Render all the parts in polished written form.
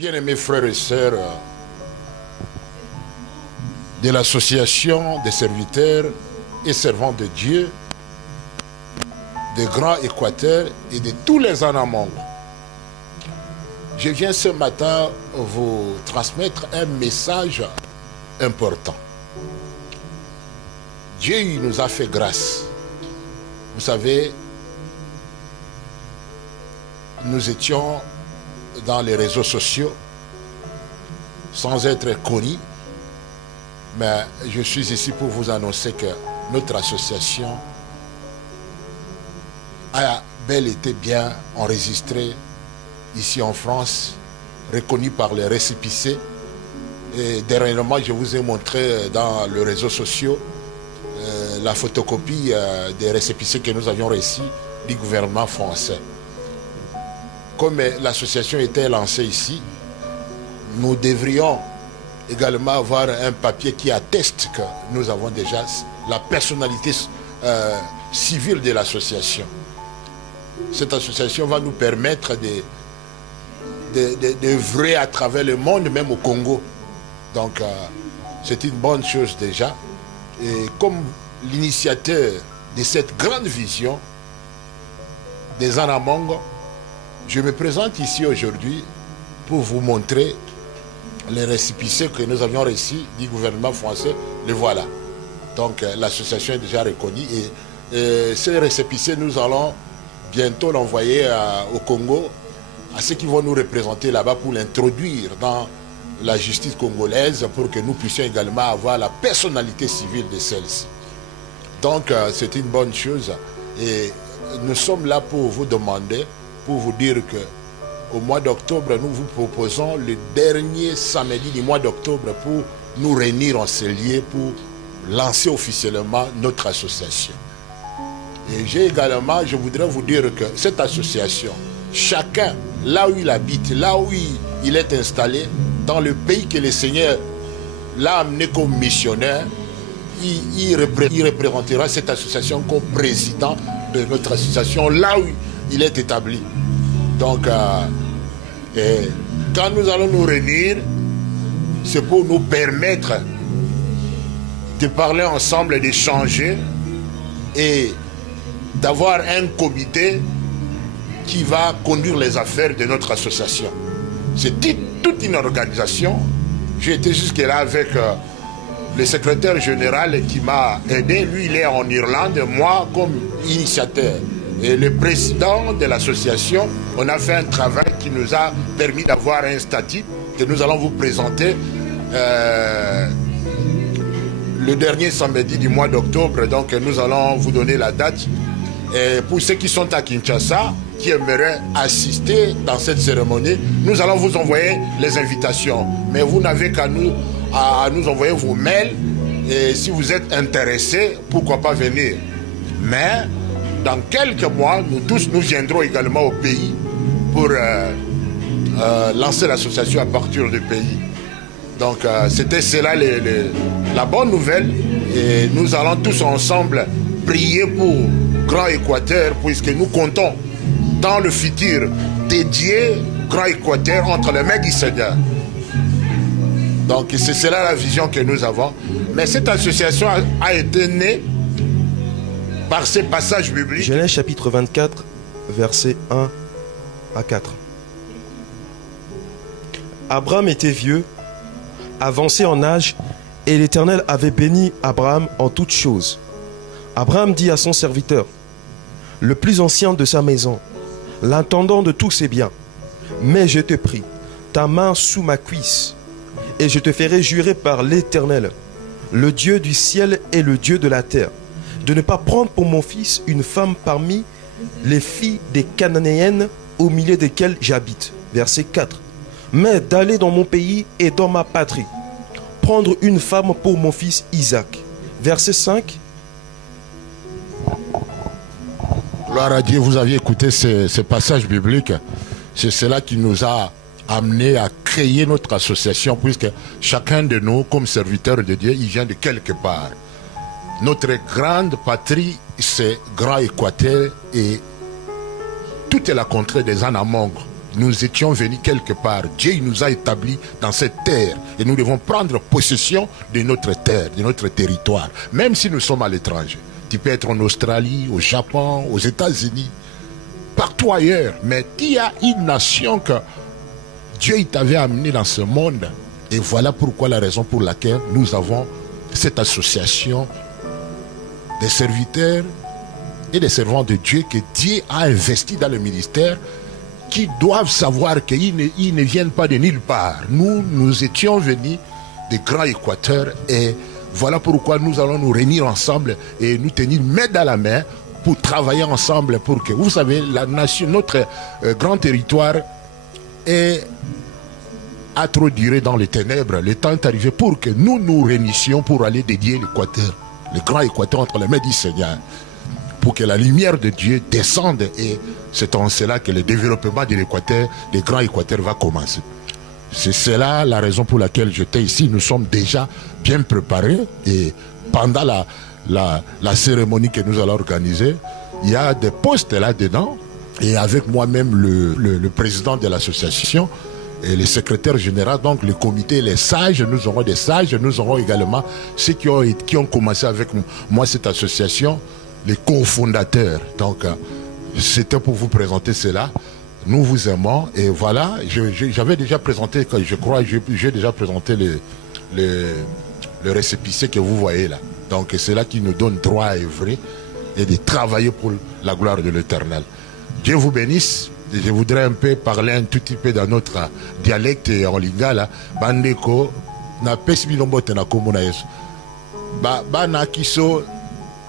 Bien-aimés frères et sœurs de l'association des serviteurs et servants de Dieu, des Grands Équateurs et de tous les Anamangos, je viens ce matin vous transmettre un message important. Dieu il nous a fait grâce. Vous savez, nous étions dans les réseaux sociaux sans être connus, mais je suis ici pour vous annoncer que notre association a bel et bien enregistré ici en France, reconnue par les récépissés. Et dernièrement, je vous ai montré dans les réseaux sociaux la photocopie des récépissés que nous avions reçus du gouvernement français. Comme l'association était lancée ici, nous devrions également avoir un papier qui atteste que nous avons déjà la personnalité civile de l'association. Cette association va nous permettre d'œuvrer à travers le monde, même au Congo. Donc, c'est une bonne chose déjà. Et comme l'initiateur de cette grande vision des Anamangos, je me présente ici aujourd'hui pour vous montrer les récépissés que nous avions reçus du gouvernement français. Le voilà. Donc, l'association est déjà reconnue. Et ces récépissés, nous allons bientôt l'envoyer au Congo, à ceux qui vont nous représenter là-bas pour l'introduire dans la justice congolaise pour que nous puissions également avoir la personnalité civile de celle-ci. Donc c'est une bonne chose et nous sommes là pour vous demander, pour vous dire que au mois d'octobre, nous vous proposons le dernier samedi du mois d'octobre pour nous réunir en ce lieu pour lancer officiellement notre association. Et j'ai également, je voudrais vous dire que cette association, chacun, là où il habite, là où il est installé, dans le pays que le Seigneur l'a amené comme missionnaire, il représentera cette association comme président de notre association, là où il est établi. Donc, quand nous allons nous réunir, c'est pour nous permettre de parler ensemble, d'échanger et d'avoir un comité qui va conduire les affaires de notre association. C'est toute une organisation. J'ai été jusque-là avec le secrétaire général qui m'a aidé. Lui, il est en Irlande, moi comme initiateur. Et le président de l'association, on a fait un travail qui nous a permis d'avoir un statut que nous allons vous présenter le dernier samedi du mois d'octobre. Donc nous allons vous donner la date. Et pour ceux qui sont à Kinshasa, qui aimeraient assister dans cette cérémonie, nous allons vous envoyer les invitations. Mais vous n'avez qu'à nous envoyer vos mails. Et si vous êtes intéressés, pourquoi pas venir. Mais dans quelques mois, nous tous, nous viendrons également au pays pour lancer l'association à partir du pays. Donc c'était cela la bonne nouvelle. Et nous allons tous ensemble prier pour Grand Équateur, puisque nous comptons dans le futur dédié Grand Équateur entre les mains du Seigneur. Donc c'est cela la vision que nous avons. Mais cette association a été née par ces passages bibliques. Genèse chapitre 24, versets 1 à 4. Abraham était vieux, avancé en âge, et l'Éternel avait béni Abraham en toutes choses. Abraham dit à son serviteur, le plus ancien de sa maison, l'intendant de tous ses biens, mais je te prie, ta main sous ma cuisse, et je te ferai jurer par l'Éternel, le Dieu du ciel et le Dieu de la terre, de ne pas prendre pour mon fils une femme parmi les filles des Cananéennes au milieu desquelles j'habite. Verset 4. Mais d'aller dans mon pays et dans ma patrie, prendre une femme pour mon fils Isaac. Verset 5. Gloire à Dieu, vous aviez écouté ce passage biblique. C'est cela qui nous a amené à créer notre association, puisque chacun de nous, comme serviteurs de Dieu, il vient de quelque part. Notre grande patrie, c'est Grand Équateur et toute la contrée des Anamangos. nous étions venus quelque part. Dieu nous a établis dans cette terre et nous devons prendre possession de notre terre, de notre territoire, même si nous sommes à l'étranger. Tu peux être en Australie, au Japon, aux États-Unis, partout ailleurs, mais il y a une nation que Dieu t'avait amené dans ce monde. Et voilà pourquoi la raison pour laquelle nous avons cette association des serviteurs et des servants de Dieu que Dieu a investi dans le ministère, qui doivent savoir qu'ils ne viennent pas de nulle part. Nous étions venus des grands Équateurs et voilà pourquoi nous allons nous réunir ensemble et nous tenir main dans la main pour travailler ensemble pour que, vous savez, la nation, notre grand territoire a trop duré dans les ténèbres. Le temps est arrivé pour que nous nous réunissions pour aller dédier l'Équateur, le grand Équateur entre les mains du Seigneur, pour que la lumière de Dieu descende, et c'est en cela que le développement de l'Équateur, des grands Équateurs, va commencer. C'est cela la raison pour laquelle j'étais ici. Nous sommes déjà bien préparés et pendant la cérémonie que nous allons organiser, il y a des postes là-dedans et avec moi-même le président de l'association et le secrétaire général, donc le comité, les sages, nous aurons des sages, nous aurons également ceux qui ont commencé avec moi cette association, les cofondateurs. Donc, c'était pour vous présenter cela. Nous vous aimons et voilà, j'avais déjà présenté, je crois, j'ai déjà présenté le récépissé que vous voyez là. Donc, c'est là qui nous donne droit à œuvrer et de travailler pour la gloire de l'Éternel. Dieu vous bénisse. Je voudrais un peu parler un tout petit peu dans notre dialecte en lingala. Bandeko, na pesbilombo tena komuna yesu. Ba na kiso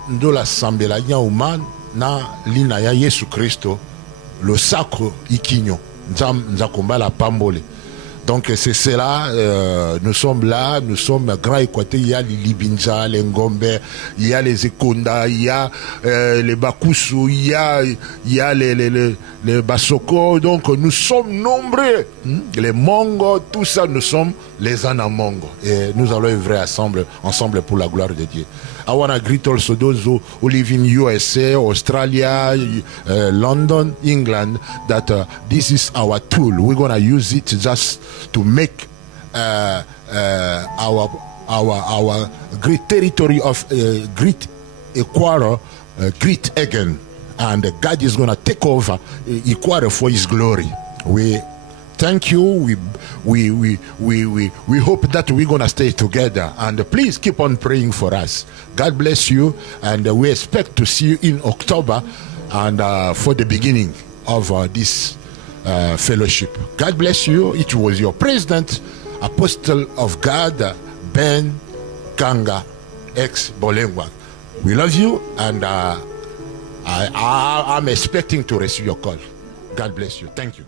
ndo la sambela nyauma na lina ya Yesu Kristo, le sacre ikinyo, nzakomba la pambole. Donc c'est cela, nous sommes là, nous sommes Grand Équateur, il y a les Libinza, les Ngombe, il y a les Ekonda, il y a les Bakusu, il y a les Basoko, donc nous sommes nombreux, les Mongo, tout ça, nous sommes les Anamongo, et nous allons œuvrer ensemble pour la gloire de Dieu. I want to greet also those who live in USA, Australia, London, England, that this is our tool. We're going to use it just to make our great territory of great Equator great again. And God is going to take over Equator for His glory. We thank you. We hope that we're going to stay together. And please keep on praying for us. God bless you. And we expect to see you in October and for the beginning of this fellowship. God bless you. It was your president, Apostle of God, Ben Kanga, ex-Bolengwa. We love you, and I'm expecting to receive your call. God bless you. Thank you.